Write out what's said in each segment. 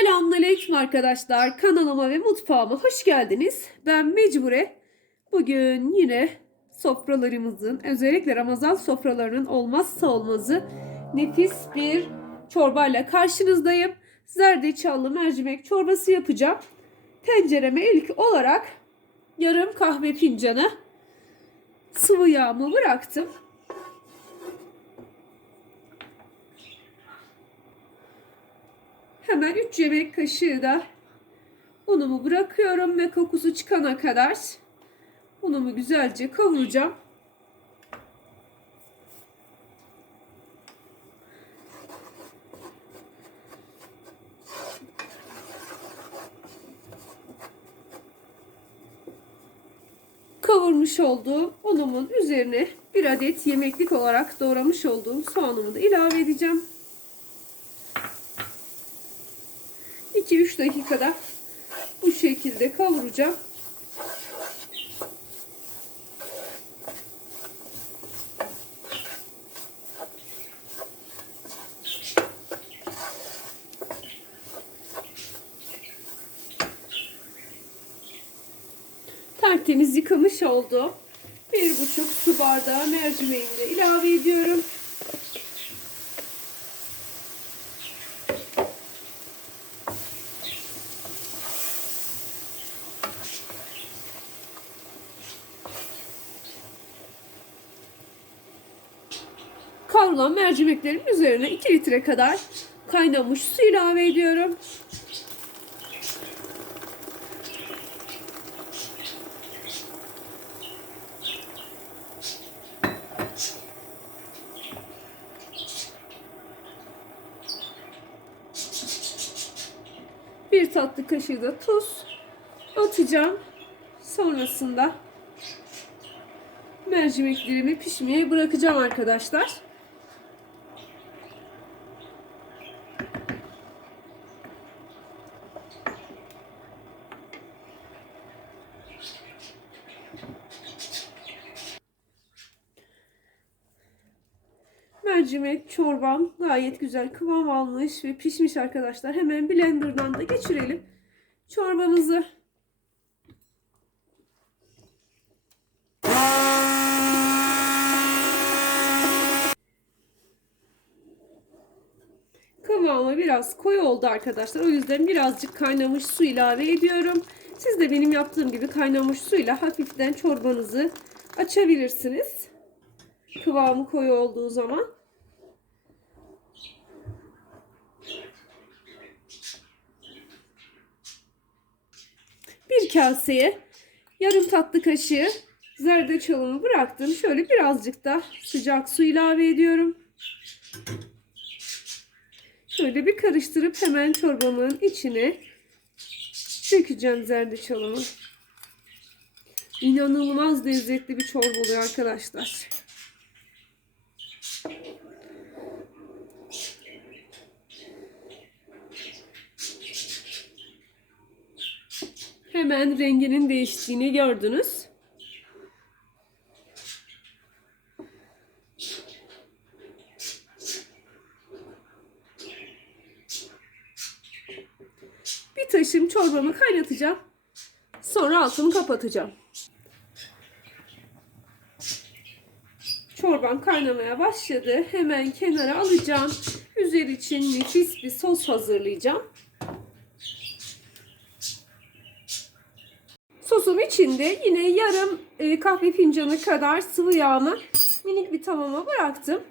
Selamünaleyküm arkadaşlar. Kanalıma ve mutfağıma hoş geldiniz. Ben Mecbure. Bugün yine sofralarımızın, özellikle Ramazan sofralarının olmazsa olmazı nefis bir çorbayla karşınızdayım. Zerdeçallı mercimek çorbası yapacağım. Tencereme ilk olarak yarım kahve fincanı sıvı yağımı bıraktım. Hemen 3 yemek kaşığı da unumu bırakıyorum ve kokusu çıkana kadar unumu güzelce kavuracağım. Kavurmuş olduğum unumun üzerine bir adet yemeklik olarak doğramış olduğum soğanımı da ilave edeceğim. 2-3 dakikada bu şekilde kavuracağım. Tertemiz yıkamış oldum. Bir buçuk su bardağı mercimeğimi de ilave ediyorum. Kavrulan mercimeklerin üzerine 2 litre kadar kaynamış su ilave ediyorum. Bir tatlı kaşığı da tuz atacağım. Sonrasında mercimeklerimi pişmeye bırakacağım arkadaşlar. Mercimek çorbam gayet güzel kıvam almış ve pişmiş arkadaşlar. Hemen blenderdan da geçirelim çorbamızı. Kıvamı biraz koyu oldu arkadaşlar. O yüzden birazcık kaynamış su ilave ediyorum. Siz de benim yaptığım gibi kaynamış suyla hafiften çorbanızı açabilirsiniz. Kıvamı koyu olduğu zaman. Bir kaseye yarım tatlı kaşığı zerdeçalımı bıraktım. Şöyle birazcık da sıcak su ilave ediyorum. Şöyle bir karıştırıp hemen çorbamın içine dökeceğim zerdeçalımı. İnanılmaz lezzetli bir çorba oluyor arkadaşlar. Hemen renginin değiştiğini gördünüz. Bir taşım çorbamı kaynatacağım. Sonra altını kapatacağım. Çorbam kaynamaya başladı. Hemen kenara alacağım. Üzeri için nefis bir sos hazırlayacağım. Sosum içinde yine yarım e, kahve fincanı kadar sıvı yağını minik bir tavama bıraktım.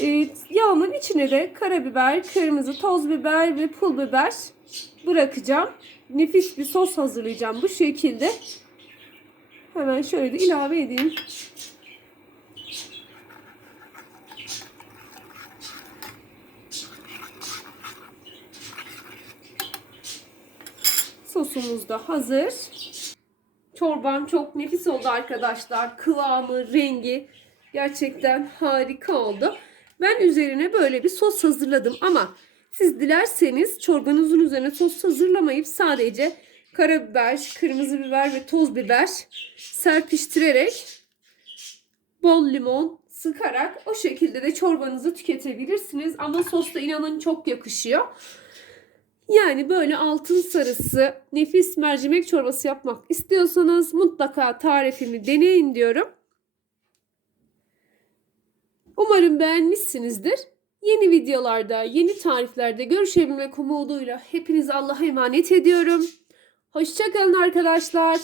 E, yağımın içine de karabiber, kırmızı toz biber ve pul biber bırakacağım. Nefis bir sos hazırlayacağım bu şekilde. Hemen şöyle de ilave edeyim. Sosumuz da hazır. Çorbam çok nefis oldu arkadaşlar. Kıvamı, rengi gerçekten harika oldu. Ben üzerine böyle bir sos hazırladım ama siz dilerseniz çorbanızın üzerine sos hazırlamayıp sadece karabiber, kırmızı biber ve toz biber serpiştirerek bol limon sıkarak o şekilde de çorbanızı tüketebilirsiniz. Ama sos da inanın çok yakışıyor. Yani böyle altın sarısı nefis mercimek çorbası yapmak istiyorsanız mutlaka tarifimi deneyin diyorum. Umarım beğenmişsinizdir. Yeni videolarda, yeni tariflerde görüşebilmek umuduyla hepinizi Allah'a emanet ediyorum. Hoşçakalın arkadaşlar.